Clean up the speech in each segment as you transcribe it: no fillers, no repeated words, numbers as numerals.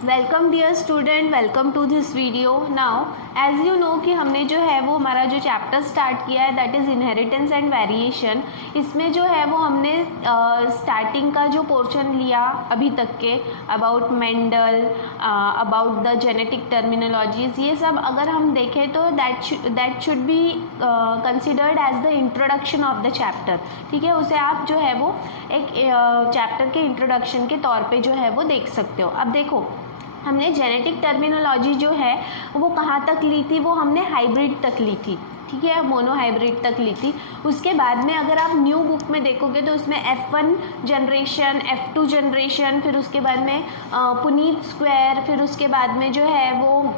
Welcome dear student, welcome to this video. Now as you know कि हमने जो है वो हमारा जो चैप्टर स्टार्ट किया है that is inheritance and variation. इसमें जो है वो हमने स्टार्टिंग का जो पोर्शन लिया अभी तक के about Mendel, about the genetic terminologies, ये सब अगर हम देखें तो that should be considered as the introduction of the chapter. ठीक है, उसे आप जो है वो एक चैप्टर के इंट्रोडक्शन के तौर पे जो है वो देख सकते हो। अब देखो, हमने जेनेटिक टर्मिनोलॉजी जो है वो कहाँ तक ली थी, वो हमने हाइब्रिड तक ली थी। ठीक है, मोनो हाइब्रिड तक ली थी। उसके बाद में अगर आप न्यू बुक में देखोगे तो उसमें F1 जनरेशन, F2 जनरेशन, फिर उसके बाद में पुनीत स्क्वायर, फिर उसके बाद में जो है वो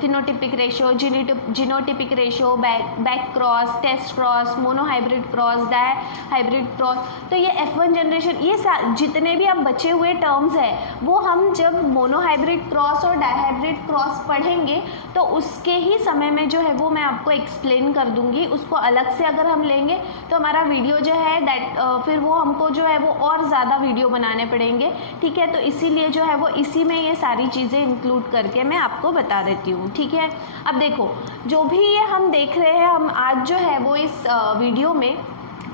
phenotypic ratio, genotypic ratio, back cross, test cross, monohybrid cross, dihybrid cross. तो ये F1 जनरेशन, ये जितने भी अब बचे हुए टर्म्स हैं वो हम जब मोनो हाइब्रिड क्रॉस और डाई हाइब्रिड क्रॉस पढ़ेंगे तो उसके ही समय में जो है वो मैं आपको एक्सप्लेन कर दूंगी। उसको अलग से अगर हम लेंगे तो हमारा वीडियो जो है दैट फिर वो हमको जो है वो और ज़्यादा वीडियो बनाने पड़ेंगे। ठीक है, तो इसीलिए जो है वो इसी में ये सारी चीज़ें इंक्लूड करके मैं आपको बता देती हूँ। ठीक है, अब देखो, जो भी ये हम देख रहे हैं, हम आज जो है वो इस वीडियो में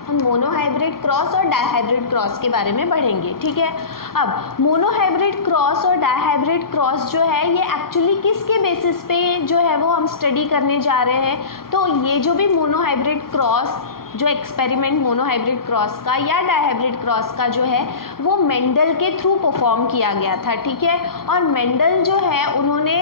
हम मोनो हाइब्रिड क्रॉस और डाई हाइब्रिड क्रॉस के बारे में पढ़ेंगे। ठीक है, अब मोनो हाइब्रिड क्रॉस और डाई हाइब्रिड क्रॉस जो है ये एक्चुअली किसके बेसिस पे जो है वो हम स्टडी करने जा रहे हैं। तो ये जो भी मोनो हाइब्रिड क्रॉस, जो एक्सपेरिमेंट मोनो हाइब्रिड क्रॉस का या डाई हाइब्रिड क्रॉस का जो है वो मेंडल के थ्रू परफॉर्म किया गया था। ठीक है, और मेंडल जो है उन्होंने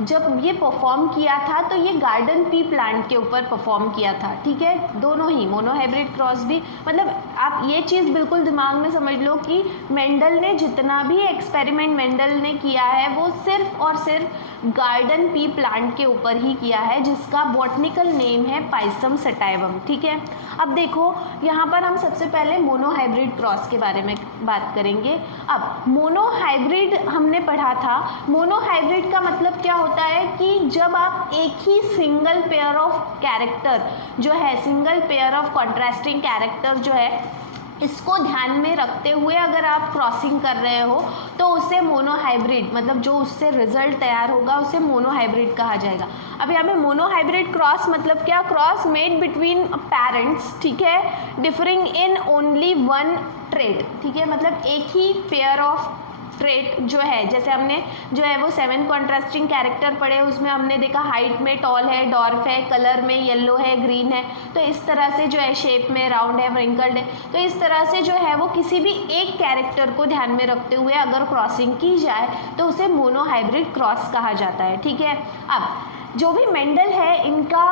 जब ये परफॉर्म किया था तो ये गार्डन पी प्लांट के ऊपर परफॉर्म किया था। ठीक है, दोनों ही मोनो हाइब्रिड क्रॉस भी, मतलब आप ये चीज़ बिल्कुल दिमाग में समझ लो कि मेंडल ने जितना भी एक्सपेरिमेंट मेंडल ने किया है वो सिर्फ और सिर्फ गार्डन पी प्लांट के ऊपर ही किया है, जिसका बॉटनिकल नेम है पाइसम सटाइवम। ठीक है, अब देखो यहाँ पर हम सबसे पहले मोनो हाइब्रिड क्रॉस के बारे में बात करेंगे। अब मोनो हाइब्रिड हमने पढ़ा था। मोनो हाइब्रिड का मतलब क्या होता है कि जब आप एक ही सिंगल पेयर ऑफ कैरेक्टर जो है, single pair of contrasting character जो है, इसको ध्यान में रखते हुए अगर आप क्रॉसिंग कर रहे हो तो उसे मोनो हाइब्रिड, मतलब जो उससे रिजल्ट तैयार होगा उसे मोनो हाइब्रिड कहा जाएगा। अब यहाँ पे मोनो हाइब्रिड क्रॉस मतलब क्या, क्रॉस मेड बिटवीन पेरेंट्स, ठीक है, differing in only one trait. ठीक है, मतलब एक ही पेयर ऑफ ट्रेट जो है, जैसे हमने जो है वो 7 कॉन्ट्रास्टिंग कैरेक्टर पढ़े, उसमें हमने देखा हाइट में टॉल है, डॉर्फ है, कलर में येलो है, ग्रीन है, तो इस तरह से जो है शेप में राउंड है, व्रिंकल्ड है, तो इस तरह से जो है वो किसी भी एक कैरेक्टर को ध्यान में रखते हुए अगर क्रॉसिंग की जाए तो उसे मोनो हाइब्रिड क्रॉस कहा जाता है। ठीक है, अब जो भी मेंडल है इनका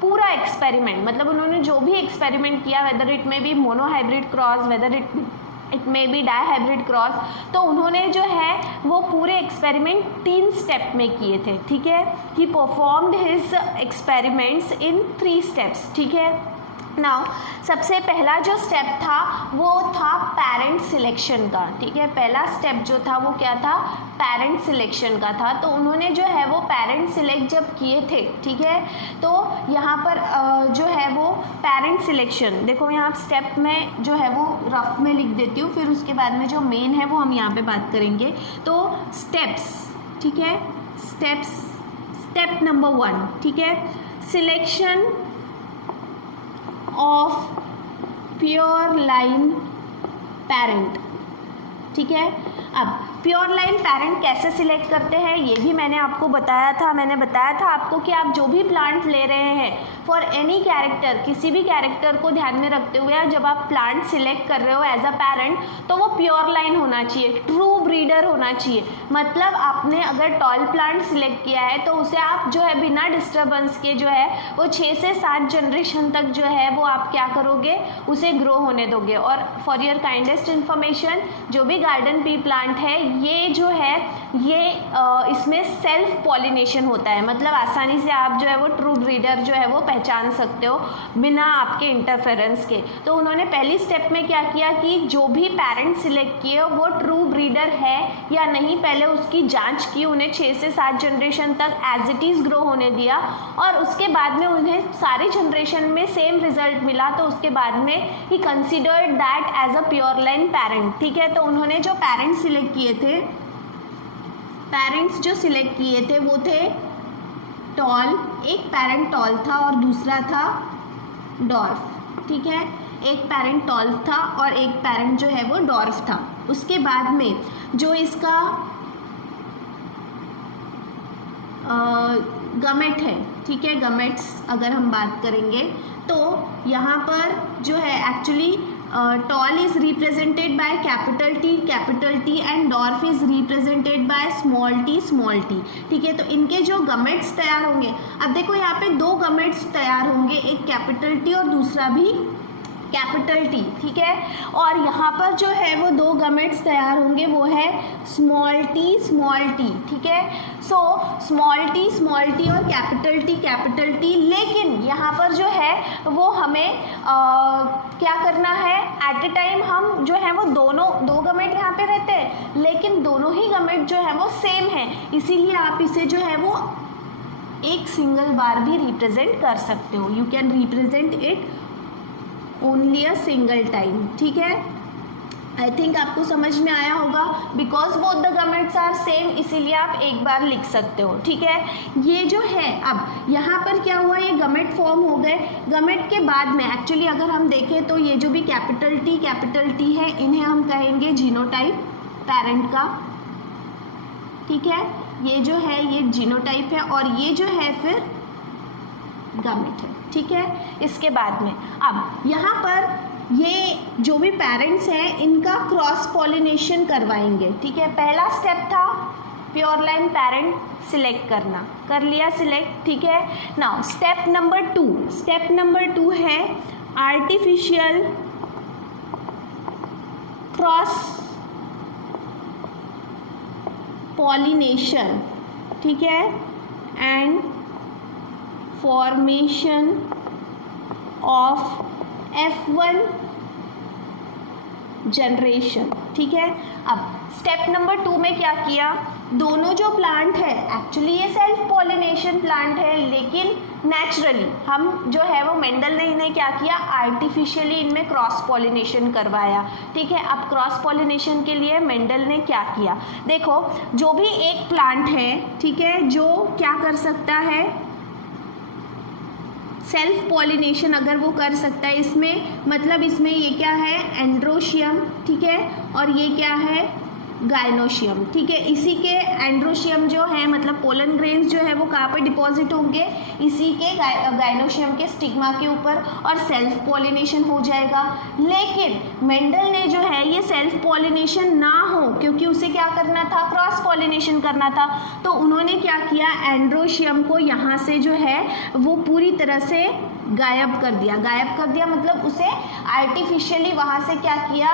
पूरा एक्सपेरिमेंट, मतलब उन्होंने जो भी एक्सपेरिमेंट किया, whether it may be monohybrid cross, whether it may be dihybrid cross, तो उन्होंने जो है वो पूरे एक्सपेरिमेंट 3 स्टेप में किए थे। ठीक है, ही performed his experiments in 3 steps. ठीक है, नाउ सबसे पहला जो स्टेप था वो था पेरेंट सिलेक्शन का। ठीक है, पहला स्टेप जो था वो क्या था, पेरेंट सिलेक्शन का था। तो उन्होंने जो है वो पेरेंट सिलेक्ट जब किए थे, ठीक है, तो यहाँ पर जो है वो पेरेंट सिलेक्शन, देखो यहाँ स्टेप में जो है वो रफ में लिख देती हूँ, फिर उसके बाद में जो मेन है वो हम यहाँ पे बात करेंगे। तो स्टेप्स, ठीक है, स्टेप्स, स्टेप नंबर 1, ठीक है, selection of pure line parent. ठीक है, अब प्योर लाइन पेरेंट कैसे सिलेक्ट करते हैं ये भी मैंने आपको बताया था। मैंने बताया था आपको कि आप जो भी प्लांट ले रहे हैं फॉर एनी कैरेक्टर, किसी भी कैरेक्टर को ध्यान में रखते हुए जब आप प्लांट सिलेक्ट कर रहे हो एज अ पेरेंट तो वो प्योर लाइन होना चाहिए, ट्रू ब्रीडर होना चाहिए। मतलब आपने अगर टॉल प्लांट सिलेक्ट किया है तो उसे आप जो है बिना डिस्टर्बेंस के जो है वो 6 से 7 जनरेशन तक जो है वो आप क्या करोगे, उसे ग्रो होने दोगे। और फॉर योर काइंडेस्ट इन्फॉर्मेशन, जो भी गार्डन पी प्लांट है ये जो है ये इसमें सेल्फ पॉलिनेशन होता है, मतलब आसानी से आप जो है वो ट्रू ब्रीडर जो है वो पहचान सकते हो बिना आपके इंटरफेरेंस के। तो उन्होंने पहली स्टेप में क्या किया कि जो भी पेरेंट सिलेक्ट किए वो ट्रू ब्रीडर है या नहीं, पहले उसकी जांच की, उन्हें 6 से 7 जनरेशन तक एज इट इज़ ग्रो होने दिया और उसके बाद में उन्हें सारे जनरेशन में सेम रिजल्ट मिला, तो उसके बाद में ही considered that as a pure line parent. ठीक है, तो उन्होंने जो पेरेंट सिलेक्ट किए थे पेरेंट्स जो सिलेक्ट किए थे वो थे टॉल, एक पेरेंट टॉल था और दूसरा था डॉर्फ, ठीक है। एक पेरेंट टॉल था और एक पेरेंट जो है वो डॉर्फ था। उसके बाद में जो इसका गमेट है, ठीक है, गमेट्स अगर हम बात करेंगे तो यहाँ पर जो है actually tall is represented by capital T and dwarf is represented by small T, ठीक है। तो इनके जो गमेट्स तैयार होंगे, अब देखो यहाँ पे दो गमेट्स तैयार होंगे, एक कैपिटल टी और दूसरा भी कैपिटल टी, ठीक है। और यहाँ पर जो है वो दो गमेट्स तैयार होंगे, वो है स्मॉल टी, ठीक है। सो स्मॉल टी और कैपिटल टी, लेकिन यहाँ पर जो है वो हमें क्या करना है, एट ए टाइम हम जो है वो दो गमेट यहाँ पे रहते हैं, लेकिन दोनों ही गमेट जो है वो सेम है, इसीलिए आप इसे जो है वो एक सिंगल बार भी रिप्रेजेंट कर सकते हो। You can represent it only a single time, ठीक है। आई थिंक आपको समझ में आया होगा, because both the gametes are same, इसीलिए आप एक बार लिख सकते हो, ठीक है। ये जो है अब यहाँ पर क्या हुआ, ये गमेट फॉर्म हो गए। गमेट के बाद में एक्चुअली अगर हम देखें तो ये जो भी कैपिटल टी है, इन्हें हम कहेंगे जीनोटाइप पेरेंट का, ठीक है। ये जो है ये जीनोटाइप है और ये जो है फिर गमेट है, ठीक है। इसके बाद में अब यहाँ पर ये जो भी पेरेंट्स हैं इनका क्रॉस पॉलिनेशन करवाएंगे, ठीक है। पहला स्टेप था प्योर लाइन पेरेंट सिलेक्ट करना, कर लिया सिलेक्ट, ठीक है। नाउ स्टेप नंबर टू है आर्टिफिशियल क्रॉस पॉलिनेशन, ठीक है, and formation of F1 generation, ठीक है। अब स्टेप नंबर 2 में क्या किया, दोनों जो प्लांट है एक्चुअली ये सेल्फ पॉलिनेशन प्लांट है, लेकिन नेचुरली हम जो है वो मेंडल ने इन्हें क्या किया, आर्टिफिशियली इनमें क्रॉस पॉलिनेशन करवाया, ठीक है। अब क्रॉस पॉलिनेशन के लिए मेंडल ने क्या किया, देखो जो भी एक प्लांट है, ठीक है, जो क्या कर सकता है, सेल्फ पॉलिनेशन अगर वो कर सकता है, इसमें मतलब इसमें ये क्या है, एंड्रोशियम, ठीक है, और ये क्या है, गाइनोशियम, ठीक है। इसी के एंड्रोशियम जो है मतलब पोलन ग्रेन्स जो है वो कहाँ पे डिपॉजिट होंगे, इसी के गाइनोशियम के स्टिग्मा के ऊपर, और सेल्फ पॉलिनेशन हो जाएगा। लेकिन मेंडल ने जो है ये सेल्फ पॉलिनेशन ना हो, क्योंकि उसे क्या करना था, क्रॉस पॉलिनेशन करना था, तो उन्होंने क्या किया, एंड्रोशियम को यहाँ से जो है वो पूरी तरह से गायब कर दिया मतलब उसे आर्टिफिशियली वहाँ से क्या किया,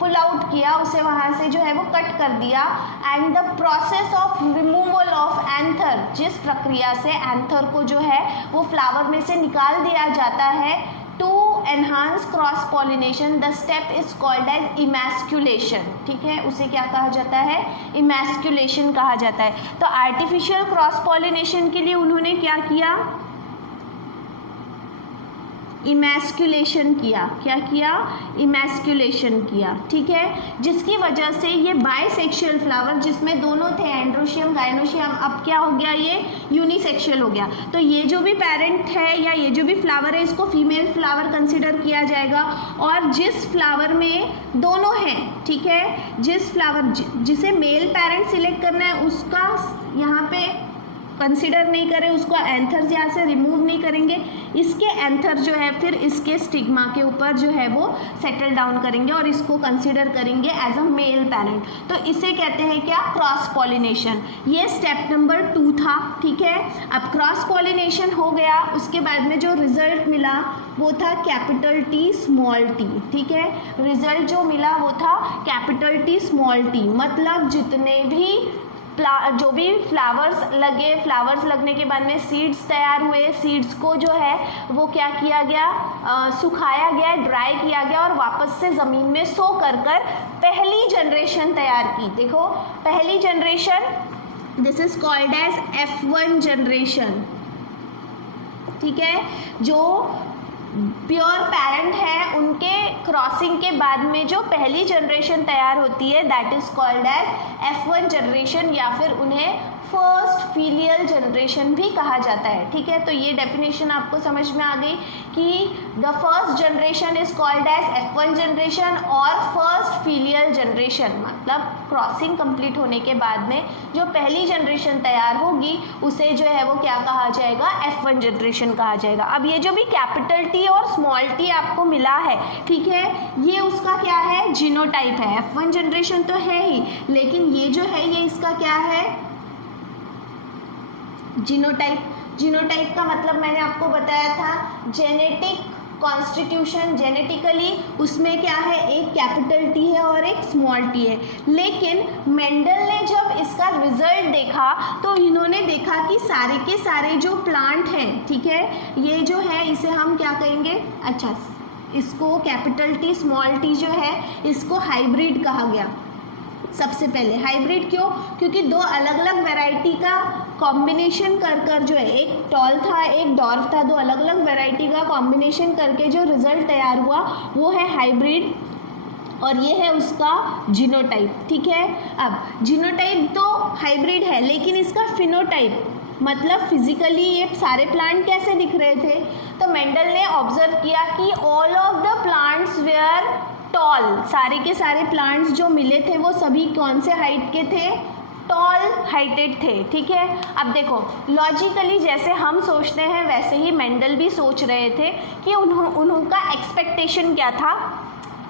पुल आउट किया, उसे वहाँ से जो है वो कट कर दिया। And the process of removal of anther, जिस प्रक्रिया से एंथर को जो है वो फ्लावर में से निकाल दिया जाता है to enhance cross pollination, the step is called as emasculation, ठीक है। उसे क्या कहा जाता है, इमैस्कुलेशन कहा जाता है। तो आर्टिफिशियल क्रॉस पॉलिनेशन के लिए उन्होंने क्या किया, इमैस्कुलेशन किया, क्या किया, इमैस्कुलेशन किया, ठीक है। जिसकी वजह से ये बाइसेक्सुअल फ्लावर जिसमें दोनों थे एंड्रोशियम गाइनोशियम, अब क्या हो गया, ये यूनिसेक्सुअल हो गया। तो ये जो भी पेरेंट है या ये जो भी फ्लावर है इसको फीमेल फ्लावर कंसिडर किया जाएगा, और जिस फ्लावर में दोनों हैं, ठीक है, जिस फ्लावर जिसे मेल पेरेंट सिलेक्ट करना है उसका यहाँ पे कंसिडर नहीं करें, उसको एंथर यहाँ से रिमूव नहीं करेंगे, इसके एंथर जो है फिर इसके स्टिग्मा के ऊपर जो है वो सेटल डाउन करेंगे और इसको कंसिडर करेंगे एज अ मेल पेरेंट। तो इसे कहते हैं क्या, क्रॉस पॉलिनेशन। ये स्टेप नंबर 2 था, ठीक है। अब क्रॉस पॉलिनेशन हो गया, उसके बाद में जो रिजल्ट मिला वो था कैपिटल टी स्मॉल टी, ठीक है। रिजल्ट जो मिला वो था कैपिटल टी स्मॉल टी, मतलब जितने भी जो भी फ्लावर्स लगने के बाद में सीड्स तैयार हुए, सीड्स को जो है वो क्या किया गया, सुखाया गया, ड्राई किया गया और वापस से ज़मीन में सो कर पहली जनरेशन तैयार की। देखो पहली generation, this is called as F1 generation, ठीक है। जो प्योर पेरेंट है उनके क्रॉसिंग के बाद में जो पहली जनरेशन तैयार होती है that is called as F1 generation, या फिर उन्हें फर्स्ट फीलियल जनरेशन भी कहा जाता है। ठीक है, तो ये डेफिनेशन आपको समझ में आ गई कि the first generation is called as F1 generation और फर्स्ट फीलियल जनरेशन मतलब क्रॉसिंग कंप्लीट होने के बाद में जो पहली जनरेशन तैयार होगी उसे जो है वो क्या कहा जाएगा, F1 जनरेशन कहा जाएगा। अब ये जो भी कैपिटल टी और स्मॉल टी आपको मिला है, ठीक है, ये उसका क्या है, जीनोटाइप है। F1 जनरेशन तो है ही, लेकिन ये जो है ये इसका क्या है, जीनोटाइप। जीनोटाइप का मतलब मैंने आपको बताया था जेनेटिक कॉन्स्टिट्यूशन, जेनेटिकली उसमें क्या है, एक कैपिटल टी है और एक स्मॉल टी है। लेकिन मेंडल ने जब इसका रिजल्ट देखा तो इन्होंने देखा कि सारे के सारे जो प्लांट हैं, ठीक है, ये जो है इसे हम क्या कहेंगे, अच्छा इसको कैपिटल टी स्मॉल टी जो है इसको हाइब्रिड कहा गया। सबसे पहले हाइब्रिड क्यों, क्योंकि दो अलग अलग वैरायटी का कॉम्बिनेशन कर जो है, एक टॉल था एक डॉर्फ था, दो अलग अलग वैरायटी का कॉम्बिनेशन करके जो रिजल्ट तैयार हुआ वो है हाइब्रिड और ये है उसका जीनोटाइप। ठीक है, अब जीनोटाइप तो हाइब्रिड है लेकिन इसका फिनोटाइप मतलब फिजिकली ये सारे प्लांट कैसे दिख रहे थे, तो मेंडल ने ऑब्जर्व किया कि all of the plants were tall, सारे के सारे प्लांट्स जो मिले थे वो सभी कौन से हाइट के थे, टॉल हाइटेड थे। ठीक है, अब देखो लॉजिकली जैसे हम सोचते हैं वैसे ही मेंडल भी सोच रहे थे कि उनका एक्सपेक्टेशन क्या था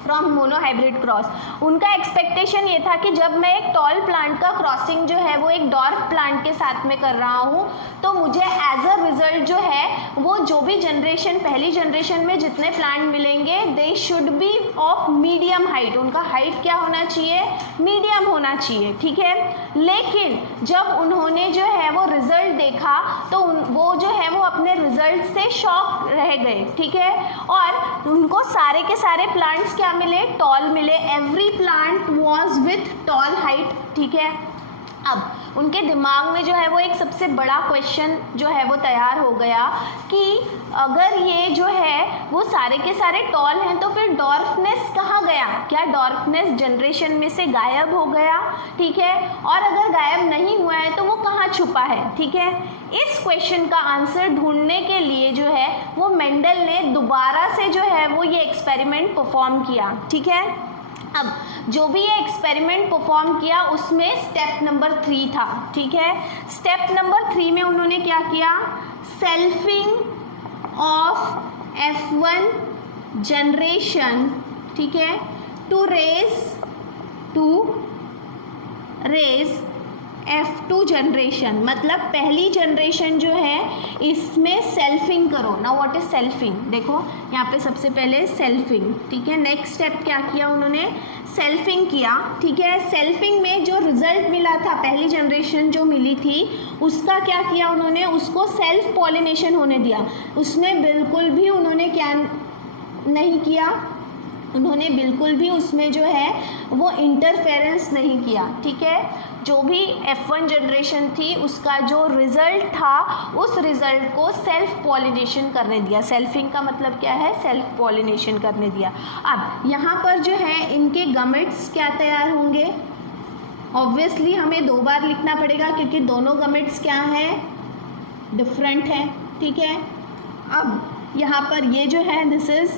फ्रॉम मोनोहाइब्रिड क्रॉस। उनका एक्सपेक्टेशन ये था कि जब मैं एक टॉल प्लांट का क्रॉसिंग जो है वो एक डॉर्फ प्लांट के साथ में कर रहा हूँ तो मुझे एज अ रिजल्ट जो है वो जो भी जनरेशन पहली जनरेशन में जितने प्लांट मिलेंगे they should be of medium height, उनका हाइट क्या होना चाहिए, मीडियम होना चाहिए। ठीक है, लेकिन जब उन्होंने जो है वो रिजल्ट देखा तो वो जो है वो अपने रिजल्ट से शॉक रह गए। ठीक है, और उनको सारे के सारे प्लांट्स क्या मिले, टॉल मिले, every plant was with tall height. ठीक है, अब उनके दिमाग में जो है वो एक सबसे बड़ा क्वेश्चन जो है वो तैयार हो गया कि अगर ये जो है वो सारे के सारे टॉल हैं तो फिर डॉर्फनेस कहाँ गया, क्या डॉर्फनेस जनरेशन में से गायब हो गया। ठीक है, और अगर गायब नहीं हुआ है तो वो कहाँ छुपा है। ठीक है, इस क्वेश्चन का आंसर ढूंढने के लिए जो है वो मेंडल ने दोबारा से जो है वो ये एक्सपेरिमेंट परफॉर्म किया। ठीक है, अब जो भी ये एक्सपेरिमेंट परफॉर्म किया उसमें स्टेप नंबर 3 था। ठीक है, स्टेप नंबर 3 में उन्होंने क्या किया, सेल्फिंग ऑफ F1 जनरेशन, ठीक है, टू रेज F2 जनरेशन, मतलब पहली जनरेशन जो है इसमें सेल्फिंग करो। ना व्हाट इज सेल्फिंग, देखो यहाँ पे सबसे पहले सेल्फिंग। ठीक है, नेक्स्ट स्टेप क्या किया उन्होंने, सेल्फिंग किया। ठीक है, सेल्फिंग में जो रिजल्ट मिला था पहली जनरेशन जो मिली थी उसका क्या किया उन्होंने, उसको सेल्फ पॉलिनेशन होने दिया। उसमें बिल्कुल भी उन्होंने क्या नहीं किया, उन्होंने बिल्कुल भी उसमें जो है वो इंटरफेरेंस नहीं किया। ठीक है, जो भी F1 जनरेशन थी उसका जो रिज़ल्ट था उस रिज़ल्ट को सेल्फ पॉलिनेशन करने दिया। सेल्फिंग का मतलब क्या है, सेल्फ पॉलिनेशन करने दिया। अब यहाँ पर जो है इनके गमेट्स क्या तैयार होंगे, ऑब्वियसली हमें 2 बार लिखना पड़ेगा क्योंकि दोनों गमेट्स क्या हैं, डिफरेंट हैं। ठीक है, अब यहाँ पर ये जो है दिस इज़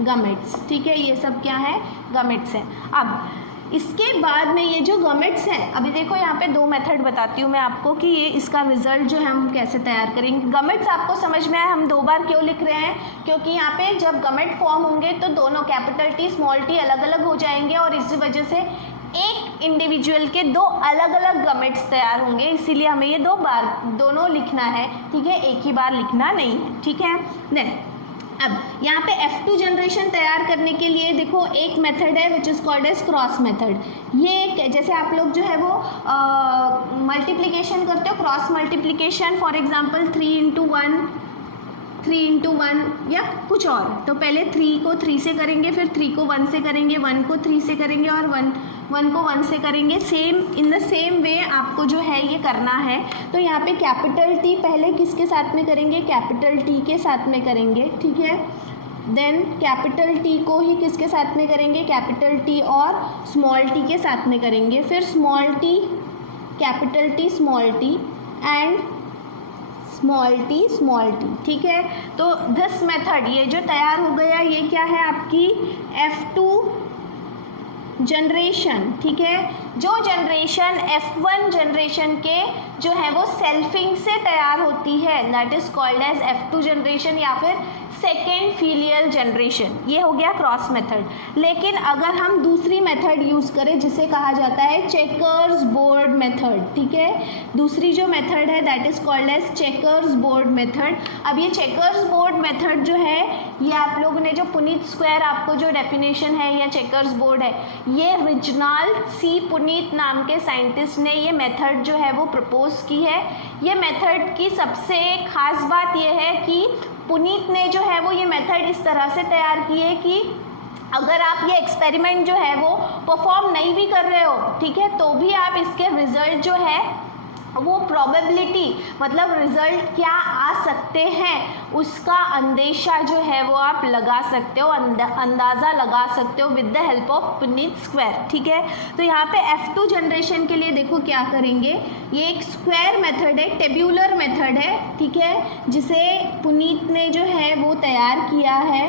गमेट्स। ठीक है, ये सब क्या है, गमेट्स हैं। अब इसके बाद में ये जो गमेट्स हैं, अभी देखो यहाँ पे 2 मेथड बताती हूँ मैं आपको कि ये इसका रिजल्ट जो है हम कैसे तैयार करेंगे। गमेट्स आपको समझ में आया हम 2 बार क्यों लिख रहे हैं, क्योंकि यहाँ पे जब गमेट फॉर्म होंगे तो दोनों कैपिटल टी स्मॉल टी अलग अलग हो जाएंगे और इसी वजह से एक इंडिविजुअल के 2 अलग अलग गमेट्स तैयार होंगे, इसीलिए हमें ये 2 बार दोनों लिखना है। ठीक है, एक ही बार लिखना नहीं है। ठीक है, देन अब यहाँ पे F2 जनरेशन तैयार करने के लिए देखो एक मेथड है which is called as cross method. ये एक जैसे आप लोग जो है वो मल्टीप्लिकेशन करते हो, cross multiplication, for example 3 into 1 या कुछ और, तो पहले 3 को 3 से करेंगे, फिर 3 को 1 से करेंगे, 1 को 3 से करेंगे और 1 को 1 से करेंगे, same in the same way आपको जो है ये करना है। तो यहाँ पे कैपिटल टी पहले किसके साथ में करेंगे, कैपिटल टी के साथ में करेंगे, ठीक है। देन कैपिटल टी को ही किसके साथ में करेंगे, कैपिटल टी और स्मॉल टी के साथ में करेंगे, फिर small T, capital T, small T and small T, ठीक है। तो दिस मेथड ये जो तैयार हो गया ये क्या है आपकी F2 जनरेशन, ठीक है। जो जनरेशन F1 जनरेशन के जो है वो सेल्फिंग से तैयार होती है, that is called as F2 generation या फिर सेकेंड फीलियल जनरेशन। ये हो गया क्रॉस मेथड। लेकिन अगर हम दूसरी मेथड यूज़ करें जिसे कहा जाता है चेकर्स बोर्ड मेथड, ठीक है, दूसरी जो मेथड है that is called as checkers board method. अब ये चेकर्स बोर्ड मेथड जो है ये आप लोगों ने जो पुनीत स्क्वायर आपको जो डेफिनेशन है या चेकर्स बोर्ड है, ये रिजनाल्ड सी पुनीत नाम के साइंटिस्ट ने ये मेथड जो है वो प्रपोज की है। ये मेथड की सबसे खास बात ये है कि पुनीत ने जो है वो ये मेथड इस तरह से तैयार की है कि अगर आप ये एक्सपेरिमेंट जो है वो परफॉर्म नहीं भी कर रहे हो, ठीक है, तो भी आप इसके रिजल्ट जो है वो प्रोबेबिलिटी मतलब रिजल्ट क्या आ सकते हैं उसका अंदेशा जो है वो आप लगा सकते हो, अंदाज़ा लगा सकते हो with the help of Puneet square, ठीक है। तो यहाँ पे F2 जनरेशन के लिए देखो क्या करेंगे, ये एक स्क्वायर मेथड है, टेब्यूलर मेथड है, ठीक है, जिसे पुनीत ने जो है वो तैयार किया है,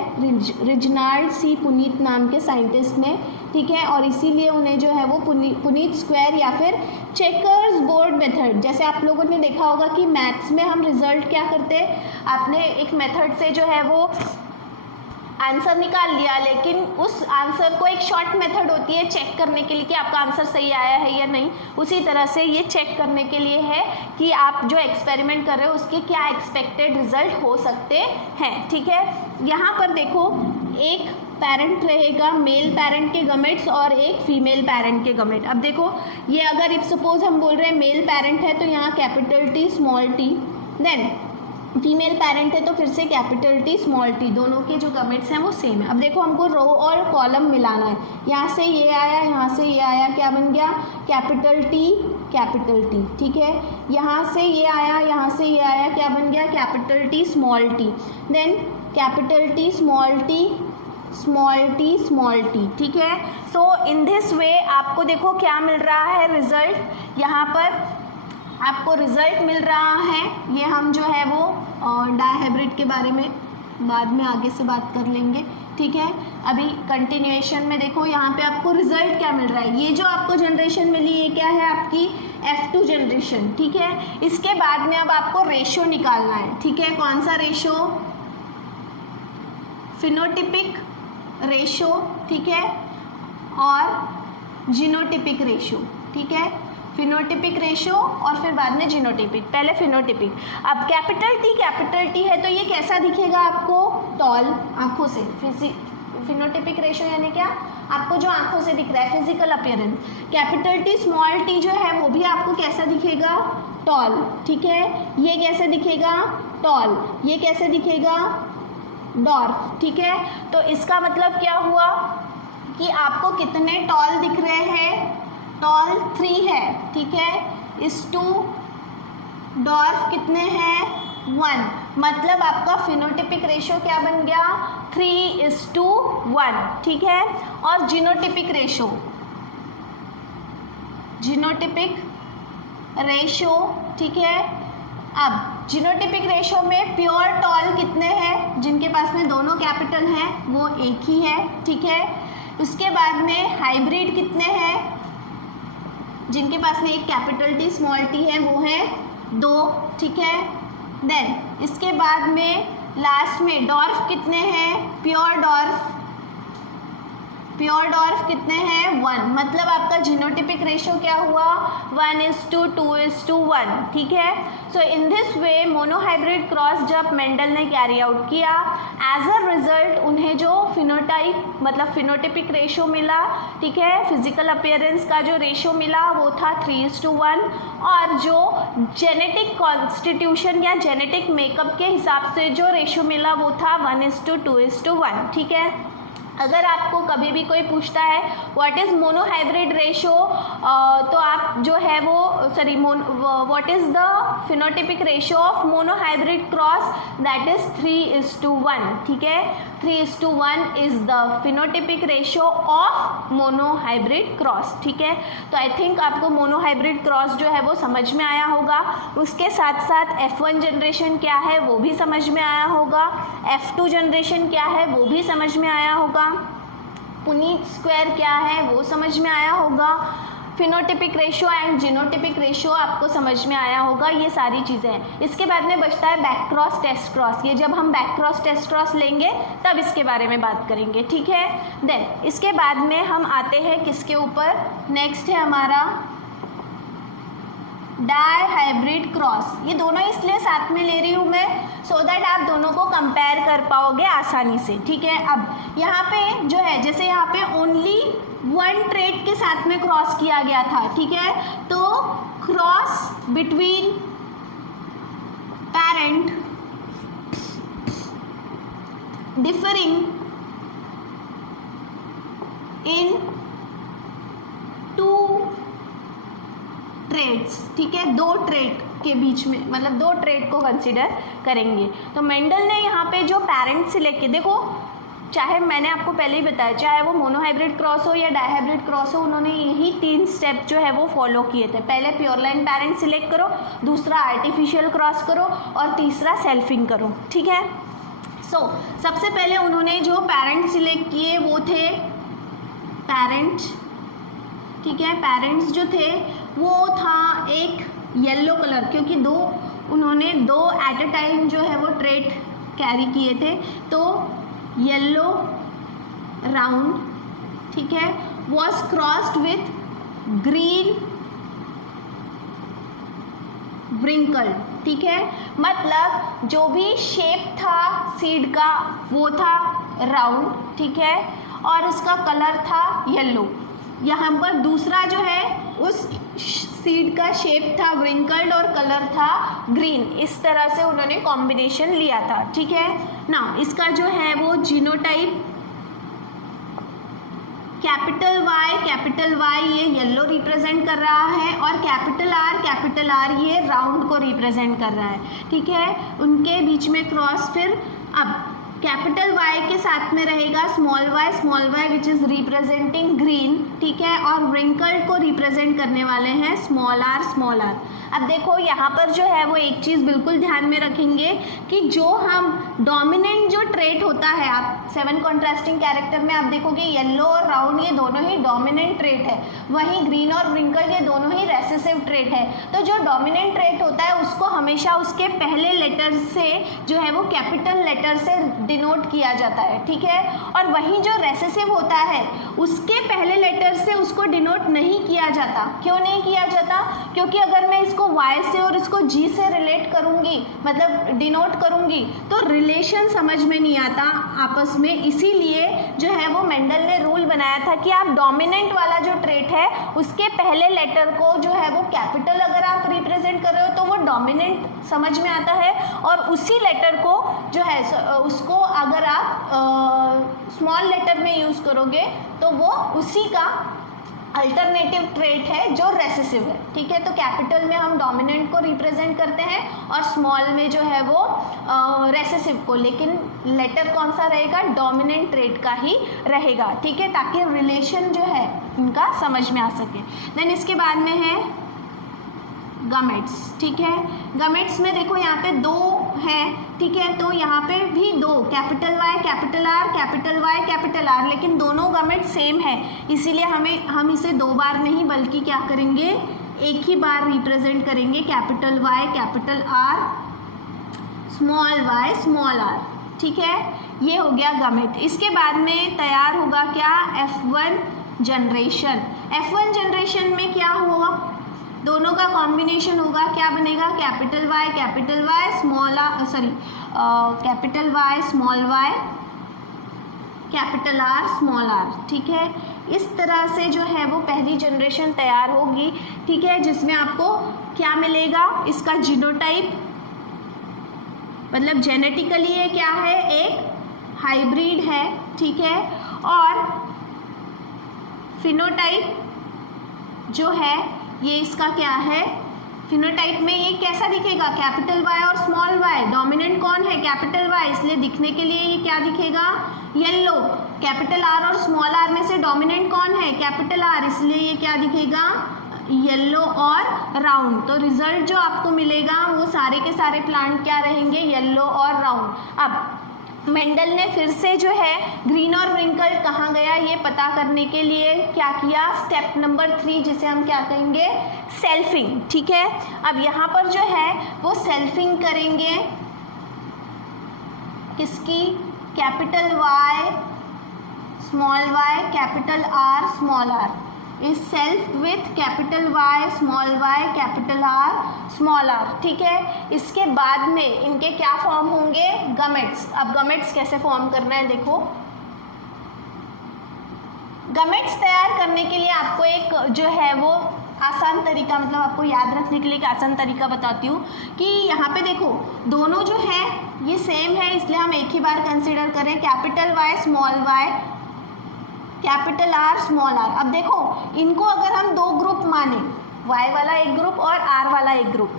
रिजनाल्ड सी पुनीत नाम के साइंटिस्ट ने, ठीक है। और इसीलिए उन्हें जो है वो पुनीत स्क्वायर या फिर चेकर्स बोर्ड मेथड, जैसे आप लोगों ने देखा होगा कि मैथ्स में हम रिजल्ट क्या करते हैं, आपने एक मेथड से जो है वो आंसर निकाल लिया, लेकिन उस आंसर को एक शॉर्ट मेथड होती है चेक करने के लिए कि आपका आंसर सही आया है या नहीं। उसी तरह से ये चेक करने के लिए है कि आप जो एक्सपेरिमेंट कर रहे हो उसके क्या एक्सपेक्टेड रिजल्ट हो सकते हैं, ठीक है। यहाँ पर देखो एक पेरेंट रहेगा, मेल पेरेंट के गमेट्स और एक फीमेल पेरेंट के गमेट। अब देखो ये अगर इफ सपोज हम बोल रहे हैं मेल पेरेंट है तो यहाँ capital T small T, then female parent है तो फिर से कैपिटल टी स्मॉल टी, दोनों के जो गमेट्स हैं वो सेम है। अब देखो हमको रो और कॉलम मिलाना है, यहाँ से ये आया, यहाँ से ये आया, क्या बन गया, कैपिटल टी, ठीक है। यहाँ से ये आया, यहाँ से ये आया, क्या बन गया, capital T small T, then capital T small T, ठीक है। सो इन दिस वे आपको देखो क्या मिल रहा है रिजल्ट, यहाँ पर आपको रिजल्ट मिल रहा है। ये हम जो है वो डायहाइब्रिड के बारे में बाद में आगे से बात कर लेंगे, ठीक है। अभी कंटिन्यूएशन में देखो यहाँ पे आपको रिजल्ट क्या मिल रहा है, ये जो आपको जनरेशन मिली ये क्या है आपकी F2 जनरेशन, ठीक है। इसके बाद में अब आपको रेशो निकालना है, ठीक है। कौन सा रेशो, फिनोटिपिक रेशो, ठीक है, और जीनोटिपिक रेशो, ठीक है। फिनोटिपिक रेशो और फिर बाद में जीनोटिपिक, पहले फिनोटिपिक। अब कैपिटल टी है तो ये कैसा दिखेगा आपको, टॉल, आंखों से, फिनोटिपिक रेशो यानी क्या, आपको जो आंखों से दिख रहा है physical appearance. Capital T small T जो है वो भी आपको कैसा दिखेगा, टॉल, ठीक है। ये कैसे दिखेगा, टॉल, ये कैसे दिखेगा, डॉर्फ, ठीक है। तो इसका मतलब क्या हुआ कि आपको कितने टॉल दिख रहे हैं, टॉल 3 है, ठीक है, इस 2 डॉर्फ कितने हैं 1, मतलब आपका फिनोटिपिक रेशो क्या बन गया 3:1, ठीक है। और जीनोटिपिक रेशो, ठीक है। अब जीनोटिपिक रेशो में प्योर टॉल कितने हैं, जिनके पास में दोनों कैपिटल हैं वो एक ही है, ठीक है। उसके बाद में हाइब्रिड कितने हैं, जिनके पास में एक कैपिटल टी स्मॉल टी है वो है 2, ठीक है। देन इसके बाद में लास्ट में डॉर्फ कितने हैं, प्योर डॉर्फ कितने हैं 1, मतलब आपका जीनोटिपिक रेशो क्या हुआ 1:2:1, ठीक है। So in this way monohybrid cross जब मेंडल ने कैरी आउट किया, एज अ रिजल्ट उन्हें जो फिनोटाइप मतलब फिनोटिपिक रेशो मिला, ठीक है, फिजिकल अपीयरेंस का जो रेशो मिला वो था 3:1, और जो जेनेटिक कॉन्स्टिट्यूशन या जेनेटिक मेकअप के हिसाब से जो रेशो मिला वो था 1:2:1, ठीक है। अगर आपको कभी भी कोई पूछता है व्हाट इज़ मोनोहाइब्रिड रेशो, तो आप जो है वो what is the phenotypic ratio of monohybrid cross, that is 3:1, ठीक है। 3:1 is the phenotypic ratio of monohybrid cross, ठीक है। तो आई थिंक आपको मोनोहाइब्रिड क्रॉस जो है वो समझ में आया होगा। उसके साथ साथ F1 जनरेशन क्या है वो भी समझ में आया होगा, F2 जनरेशन क्या है वो भी समझ में आया होगा, पुनीत स्क्वायर क्या है वो समझ में आया होगा, phenotypic ratio and genotypic ratio आपको समझ में आया होगा। ये सारी चीज़ें हैं। इसके बाद में बचता है बैक क्रॉस टेस्ट क्रॉस। ये जब हम बैक क्रॉस टेस्ट क्रॉस लेंगे तब इसके बारे में बात करेंगे, ठीक है। देन इसके बाद में हम आते हैं किसके ऊपर, नेक्स्ट है हमारा डाई हाइब्रिड क्रॉस। ये दोनों इसलिए साथ में ले रही हूँ मैं सो दैट आप दोनों को कंपेयर कर पाओगे आसानी से, ठीक है। अब यहाँ पे जो है, जैसे यहाँ पे ओनली 1 ट्रेट के साथ में क्रॉस किया गया था, ठीक है। तो क्रॉस बिटवीन पेरेंट डिफरिंग इन 2 ट्रेड्स, ठीक है, 2 ट्रेड के बीच में, मतलब 2 ट्रेड को कंसिडर करेंगे। तो मेंडल ने यहाँ पे जो पेरेंट सिलेक्ट किए, देखो चाहे मैंने आपको पहले ही बताया, चाहे वो मोनोहाइब्रिड क्रॉस हो या डाईहाइब्रिड क्रॉस हो, उन्होंने यही 3 स्टेप जो है वो फॉलो किए थे। पहले प्योर लाइन पेरेंट सिलेक्ट करो, दूसरा आर्टिफिशियल क्रॉस करो और तीसरा सेल्फिंग करो, ठीक है। सबसे पहले उन्होंने जो पेरेंट सिलेक्ट किए वो थे पेरेंट, ठीक है। पेरेंट्स जो थे वो था एक येलो कलर, क्योंकि उन्होंने 2 एट अ टाइम जो है वो ट्रेट कैरी किए थे। तो येलो राउंड, ठीक है, was crossed with green wrinkle, ठीक है। मतलब जो भी शेप था सीड का वो था राउंड, ठीक है, और इसका कलर था येलो। यहाँ पर दूसरा जो है उस सीड का शेप था व्रिंकल्ड और कलर था ग्रीन। इस तरह से उन्होंने कॉम्बिनेशन लिया था, ठीक है ना। इसका जो है वो जीनोटाइप कैपिटल Y ये येलो रिप्रेजेंट कर रहा है और कैपिटल R ये राउंड को रिप्रेजेंट कर रहा है, ठीक है। उनके बीच में क्रॉस, फिर अब कैपिटल Y के साथ में रहेगा small y which is representing green, ठीक है, और व्रिंकल्ड को रिप्रेजेंट करने वाले हैं स्मॉल r। अब देखो यहाँ पर जो है वो एक चीज़ बिल्कुल ध्यान में रखेंगे कि जो हम डोमिनेंट जो ट्रेट होता है, आप 7 कॉन्ट्रास्टिंग कैरेक्टर में आप देखोगे येलो और राउंड ये दोनों ही डोमिनेंट ट्रेट है, वहीं ग्रीन और व्रिंकल ये दोनों ही रेसेसिव ट्रेट है। तो जो डोमिनेंट ट्रेट होता है उसको हमेशा उसके पहले लेटर से जो है वो कैपिटल लेटर से डिनोट किया जाता है, ठीक है। और वहीं जो रेसेसिव होता है उसके पहले लेटर से उसको डिनोट नहीं किया जाता। क्यों नहीं किया जाता? क्योंकि अगर मैं इसको Y से और इसको G से रिलेट करूंगी, मतलब डिनोट करूंगी, तो रिलेशन समझ में नहीं आता आपस में। इसीलिए जो है वो मेंडल ने रूल बनाया था कि आप डोमिनेंट वाला जो ट्रेट है उसके पहले लेटर को जो है वो कैपिटल अगर आप रिप्रेजेंट कर रहे हो तो वो डोमिनेंट समझ में आता है, और उसी लेटर को जो है उसको अगर आप स्मॉल लेटर में यूज़ करोगे तो वो उसी का अल्टरनेटिव ट्रेट है जो रेसेसिव है, ठीक है। तो कैपिटल में हम डोमिनेंट को रिप्रेजेंट करते हैं और स्मॉल में जो है वो रेसेसिव को, लेकिन लेटर कौन सा रहेगा? डोमिनेंट ट्रेट का ही रहेगा, ठीक है, ताकि रिलेशन जो है इनका समझ में आ सके। देन इसके बाद में है गमेट्स, ठीक है। गमेट्स में देखो यहाँ पे 2 है, ठीक है, तो यहाँ पे भी 2 कैपिटल Y कैपिटल R, लेकिन दोनों गमेट सेम है, इसीलिए हम इसे 2 बार नहीं बल्कि क्या करेंगे, एक ही बार रिप्रेजेंट करेंगे। Capital Y capital R, small y small r, ठीक है, ये हो गया गमेट। इसके बाद में तैयार होगा क्या? F1 generation. F1 जनरेशन में क्या होगा? दोनों का कॉम्बिनेशन होगा, क्या बनेगा? Capital Y small r, capital Y small y capital R small r, ठीक है। इस तरह से जो है वो पहली जनरेशन तैयार होगी, ठीक है, जिसमें आपको क्या मिलेगा? इसका जीनोटाइप, मतलब जेनेटिकली ये क्या है? एक हाइब्रिड है, ठीक है, और फिनोटाइप जो है ये इसका क्या है, फिनोटाइप में ये कैसा दिखेगा, कैपिटल वाई और स्मॉल वाई, डोमिनेंट कौन है, कैपिटल वाई, इसलिए दिखने के लिए ये क्या दिखेगा, येलो। कैपिटल आर और स्मॉल आर में से डोमिनेंट कौन है, कैपिटल आर, इसलिए ये क्या दिखेगा, येलो और राउंड। तो रिजल्ट जो आपको मिलेगा वो सारे के सारे प्लांट क्या रहेंगे, येलो और राउंड। अब मेंडल ने फिर से जो है ग्रीन और व्रिंकल कहाँ गया ये पता करने के लिए क्या किया, स्टेप नंबर 3 जिसे हम क्या कहेंगे, सेल्फिंग। ठीक है, अब यहाँ पर जो है वो सेल्फिंग करेंगे किसकी, capital Y small Y capital R small R, is self with capital Y small Y capital R small R. ठीक है, इसके बाद में इनके क्या फॉर्म होंगे, गमेट्स। अब गमेट्स कैसे फॉर्म करना है देखो, गमेट्स तैयार करने के लिए आपको एक जो है वो आसान तरीका, मतलब आपको याद रखने के लिए एक आसान तरीका बताती हूँ कि यहाँ पे देखो दोनों जो है ये सेम है, इसलिए हम एक ही बार कंसिडर करें, capital Y small Y capital R small R. अब देखो इनको अगर हम दो ग्रुप माने, वाई वाला एक ग्रुप और आर वाला एक ग्रुप,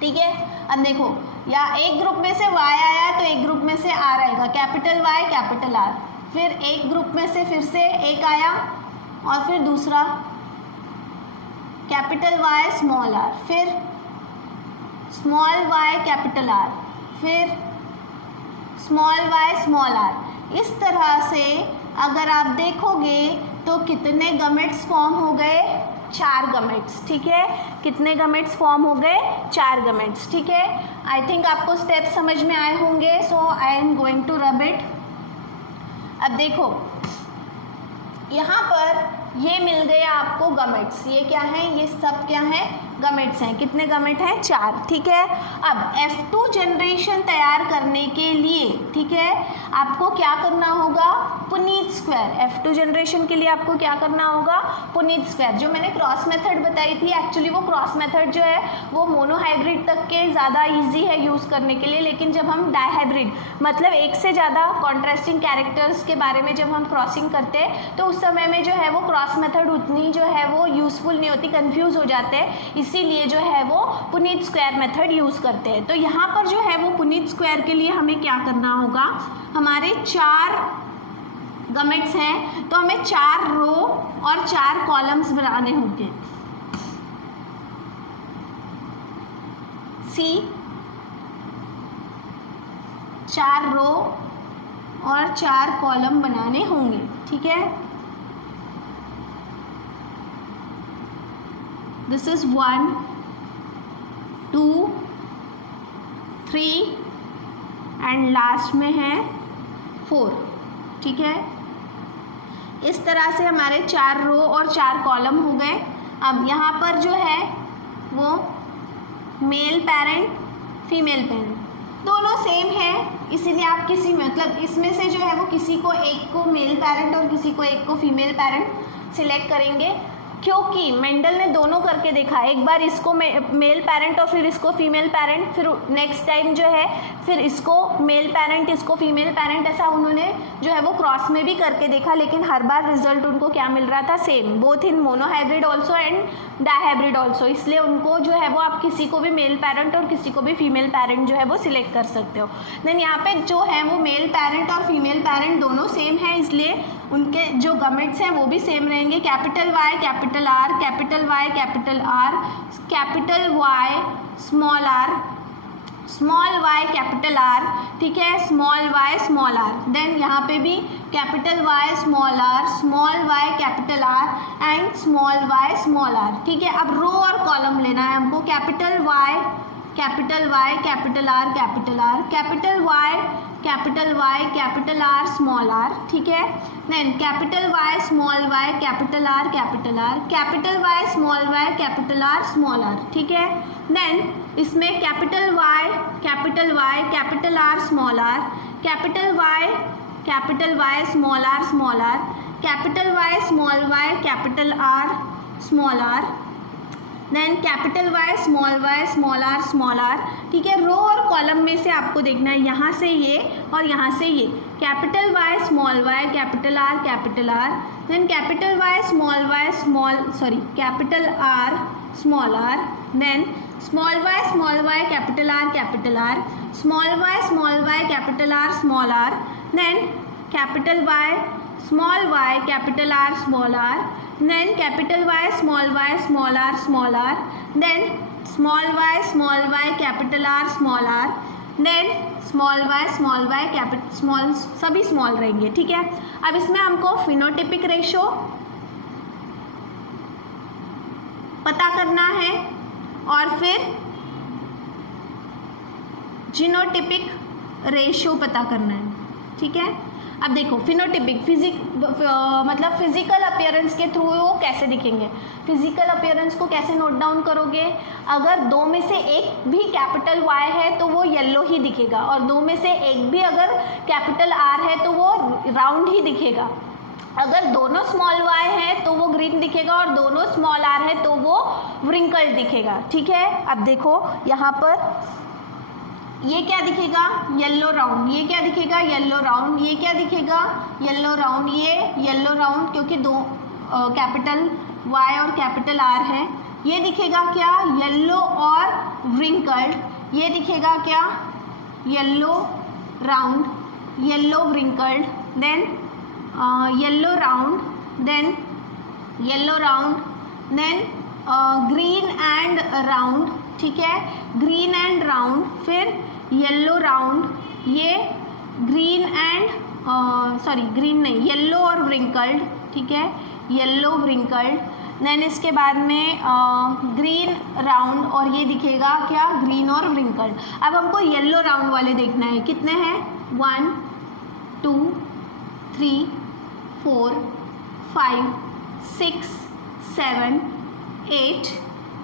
ठीक है। अब देखो या एक ग्रुप में से वाई आया तो एक ग्रुप में से आर आएगा, कैपिटल वाई कैपिटल आर, फिर एक ग्रुप में से फिर से एक आया और फिर दूसरा कैपिटल वाई स्मॉल आर, फिर स्मॉल वाई कैपिटल आर, फिर स्मॉल वाई स्मॉल आर। इस तरह से अगर आप देखोगे तो कितने गमेट्स फॉर्म हो गए, 4 गमेट्स। ठीक है, कितने गमेट्स फॉर्म हो गए, 4 गमेट्स। ठीक है, आई थिंक आपको स्टेप समझ में आए होंगे, so I am going to rub it. अब देखो यहाँ पर ये मिल गया आपको गमेट्स, ये क्या है, ये सब क्या है, गमेट्स हैं। कितने गमेट हैं, 4। ठीक है, अब F2 जनरेशन तैयार करने के लिए, ठीक है, आपको क्या करना होगा, पुनीत स्क्वायर। F2 जनरेशन के लिए आपको क्या करना होगा, पुनीत स्क्वायर। जो मैंने क्रॉस मेथड बताई थी, एक्चुअली वो क्रॉस मेथड जो है वो मोनोहाइब्रिड तक के ज़्यादा ईजी है यूज़ करने के लिए, लेकिन जब हम डाईहाइब्रिड मतलब एक से ज़्यादा कॉन्ट्रास्टिंग कैरेक्टर्स के बारे में जब हम क्रॉसिंग करते हैं तो उस समय में जो है वो क्रॉस मेथड उतनी जो है वो यूज़फुल नहीं होती, कंफ्यूज हो जाते हैं, इसीलिए जो है वो पुनीत स्क्वायर मेथड यूज़ करते हैं। तो यहाँ पर जो है वो पुनीत स्क्वायर के लिए हमें क्या करना होगा, हमारे 4 गमेट्स हैं तो हमें 4 रो और 4 कॉलम्स बनाने होंगे। सी 4 रो और 4 कॉलम बनाने होंगे। ठीक है, दिस इज 1 2 3 एंड लास्ट में है 4। ठीक है, इस तरह से हमारे 4 रो और 4 कॉलम हो गए। अब यहाँ पर जो है वो मेल पेरेंट फीमेल पेरेंट दोनों सेम है, इसीलिए आप किसी मतलब इसमें से जो है वो किसी को एक को मेल पेरेंट और किसी को एक को फीमेल पेरेंट सिलेक्ट करेंगे, क्योंकि मेंडल ने दोनों करके देखा, एक बार इसको मेल पेरेंट और फिर इसको फीमेल पेरेंट, फिर नेक्स्ट टाइम जो है फिर इसको मेल पेरेंट इसको फीमेल पेरेंट, ऐसा उन्होंने जो है वो क्रॉस में भी करके देखा, लेकिन हर बार रिजल्ट उनको क्या मिल रहा था, same, both in monohybrid also and dihybrid also. इसलिए उनको जो है वो आप किसी को भी मेल पेरेंट और किसी को भी फीमेल पेरेंट जो है वो सिलेक्ट कर सकते हो। देन यहाँ पे जो है वो मेल पेरेंट और फीमेल पेरेंट दोनों सेम है, इसलिए उनके जो गमेट्स हैं वो भी सेम रहेंगे, capital Y capital R, capital Y capital R, capital Y small R, small Y capital R. ठीक है, small Y small R. Then यहाँ पे भी capital Y small R, small Y capital R and small Y small R. ठीक है, अब row और column लेना है हमको, capital Y capital Y capital R capital R, capital Y capital R small R. ठीक है, then capital Y small Y capital R capital R, capital Y small Y capital R small R. ठीक है, then इसमें capital Y capital R small R, capital Y small R small R, capital Y small Y capital R small R, then capital Y small R small R. ठीक है, रो और column में से आपको देखना है यहाँ से ये और यहाँ से ये, capital Y small Y capital R then capital Y small capital R small R then small Y capital R small Y capital R small R then capital Y small Y capital R small R then capital Y small R then small Y capital R small R then small Y capital small, सभी small रहेंगे, ठीक है। अब इसमें हमको phenotypic ratio पता करना है और फिर जीनोटिपिक रेशो पता करना है, ठीक है। अब देखो फिनोटिपिक मतलब फिजिकल अपीयरेंस के थ्रू वो कैसे दिखेंगे। फिजिकल अपीयरेंस को कैसे नोट डाउन करोगे, अगर दो में से एक भी कैपिटल वाई है तो वो येलो ही दिखेगा और दो में से एक भी अगर कैपिटल आर है तो वो राउंड ही दिखेगा। अगर दोनों स्मॉल वाई है तो वो ग्रीन दिखेगा और दोनों स्मॉल आर है तो वो व्रिंकल्ड दिखेगा, ठीक है। अब देखो यहाँ पर ये क्या दिखेगा, येलो राउंड, ये क्या दिखेगा, येलो राउंड, ये क्या दिखेगा, येलो राउंड, ये येलो राउंड क्योंकि दो कैपिटल वाई और कैपिटल आर है। ये दिखेगा क्या, येलो और व्रिंकल्ड। ये दिखेगा क्या, yellow round, yellow wrinkled, then yellow round, then yellow round, then green and round, ठीक है, ग्रीन एंड राउंड, फिर येलो राउंड, ये ग्रीन एंड ग्रीन नहीं, येलो और व्रिंकल्ड, ठीक है, येलो व्रिंकल्ड, देन इसके बाद में ग्रीन राउंड और ये दिखेगा क्या, ग्रीन और व्रिंकल्ड। अब हमको येलो राउंड वाले देखना है, कितने हैं, 1 2 3 4 5 6 7 8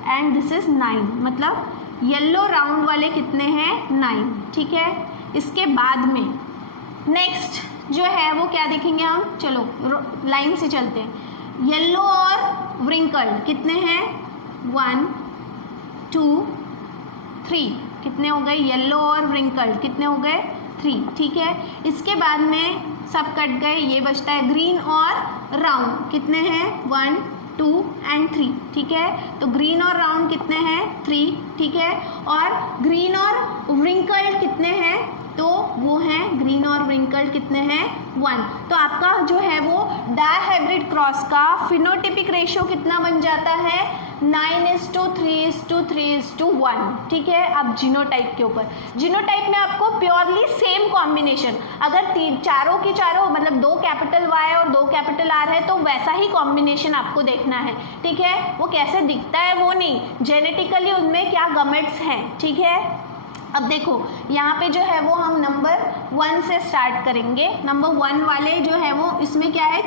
एंड दिस इज 9, मतलब येलो राउंड वाले कितने हैं, 9, ठीक है। इसके बाद में नेक्स्ट जो है वो क्या देखेंगे हम, चलो लाइन से चलते हैं। येलो और व्रिंकल्ड कितने हैं, 1 2 3, कितने हो गए, येलो और व्रिंकल्ड कितने हो गए, 3, ठीक है। इसके बाद में सब कट गए, ये बचता है ग्रीन और राउंड, कितने हैं, 1 2 एंड 3, ठीक है। तो ग्रीन और राउंड कितने हैं, 3, ठीक है। और ग्रीन और व्रिंकल्ड कितने हैं, तो वो हैं ग्रीन और व्रिंकल्ड कितने हैं, 1। तो आपका जो है वो डायहाइब्रिड क्रॉस का फिनोटिपिक रेशियो कितना बन जाता है, 9:3:3:1, ठीक है। अब जीनोटाइप के ऊपर, जीनोटाइप में आपको प्योरली सेम कॉम्बिनेशन, अगर चारों की चारों मतलब 2 कैपिटल वाई और 2 कैपिटल आर है तो वैसा ही कॉम्बिनेशन आपको देखना है, ठीक है। वो कैसे दिखता है वो नहीं, जेनेटिकली उनमें क्या गमेट्स हैं, ठीक है। अब देखो यहाँ पे जो है वो हम नंबर 1 से स्टार्ट करेंगे। नंबर 1 वाले जो है वो इसमें क्या है,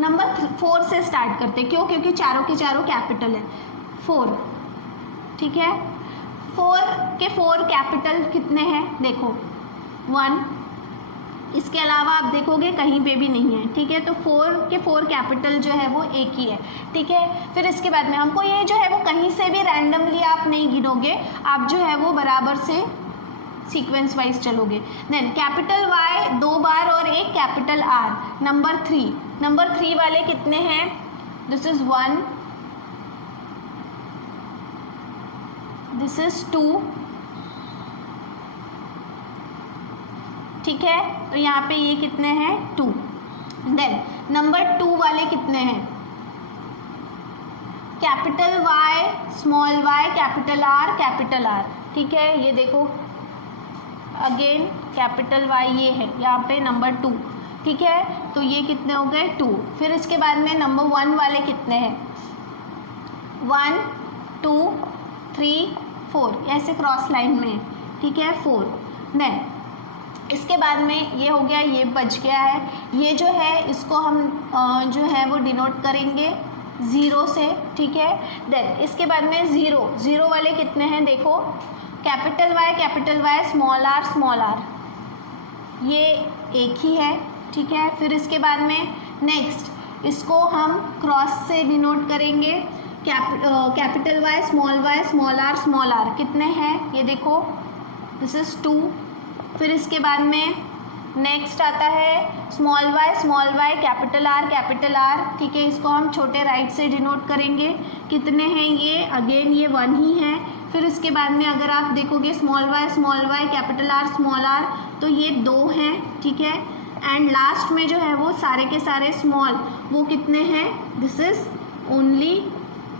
नंबर 4 से स्टार्ट करते, क्यों, क्योंकि चारों के चारों कैपिटल है, 4, ठीक है। 4 के 4 कैपिटल कितने हैं, देखो 1, इसके अलावा आप देखोगे कहीं पे भी नहीं है, ठीक है। तो 4 के 4 कैपिटल जो है वो एक ही है, ठीक है। फिर इसके बाद में हमको ये जो है वो कहीं से भी रैंडमली आप नहीं गिनोगे, आप जो है वो बराबर से सीक्वेंस वाइज चलोगे। देन कैपिटल वाई 2 बार और एक कैपिटल आर, नंबर 3 वाले कितने हैं, दिस इज 1, दिस इज 2, ठीक है। तो यहाँ पे ये कितने हैं, 2। देन नंबर 2 वाले कितने हैं, capital Y small Y capital R, ठीक है। ये देखो अगेन कैपिटल वाई ये है यहाँ पे नंबर 2, ठीक है। तो ये कितने हो गए, 2। फिर इसके बाद में नंबर 1 वाले कितने हैं, 1 2 3 4, ऐसे क्रॉस लाइन में, ठीक है, 4। देन इसके बाद में ये हो गया, ये बच गया है, ये जो है इसको हम जो है वो डिनोट करेंगे 0 से, ठीक है। देन इसके बाद में 0 वाले कितने हैं, देखो कैपिटल वाई स्मॉल आर, ये एक ही है, ठीक है। फिर इसके बाद में नेक्स्ट इसको हम क्रॉस से डिनोट करेंगे, कैपिटल वाई स्मॉल आर, कितने हैं, ये देखो दिस इज 2, फिर इसके बाद में नेक्स्ट आता है स्मॉल y कैपिटल R, ठीक है, इसको हम छोटे राइट से डिनोट करेंगे। कितने हैं ये? अगेन ये 1 ही है। फिर इसके बाद में अगर आप देखोगे small y capital R small r, तो ये 2 हैं, ठीक है। एंड लास्ट में जो है वो सारे के सारे स्मॉल, वो कितने हैं? This is only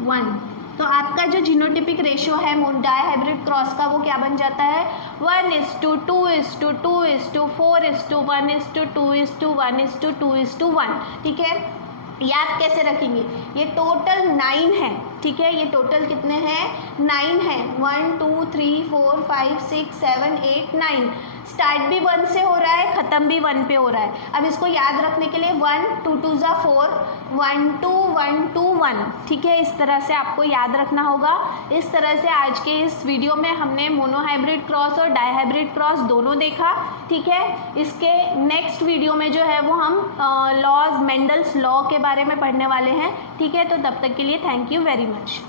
1। तो आपका जो जीनोटिपिक रेशियो है डायहाइब्रिड क्रॉस का, वो क्या बन जाता है? 1:2:2:4:1:2:1:2:1, ठीक है। याद कैसे रखेंगे? ये टोटल 9 है, ठीक है। ये टोटल कितने हैं? 9 है। 1 2 3 4 5 6 7 8 9। स्टार्ट भी 1 से हो रहा है, ख़त्म भी 1 पे हो रहा है। अब इसको याद रखने के लिए 1 2 2 4 1 2 1 2 1, ठीक है। इस तरह से आपको याद रखना होगा। इस तरह से आज के इस वीडियो में हमने मोनोहाइब्रिड क्रॉस और डायहाइब्रिड क्रॉस दोनों देखा, ठीक है। इसके नेक्स्ट वीडियो में जो है वो हम लॉज, मेंडल्स लॉ के बारे में पढ़ने वाले हैं, ठीक है। तो तब तक के लिए थैंक यू वेरी मच।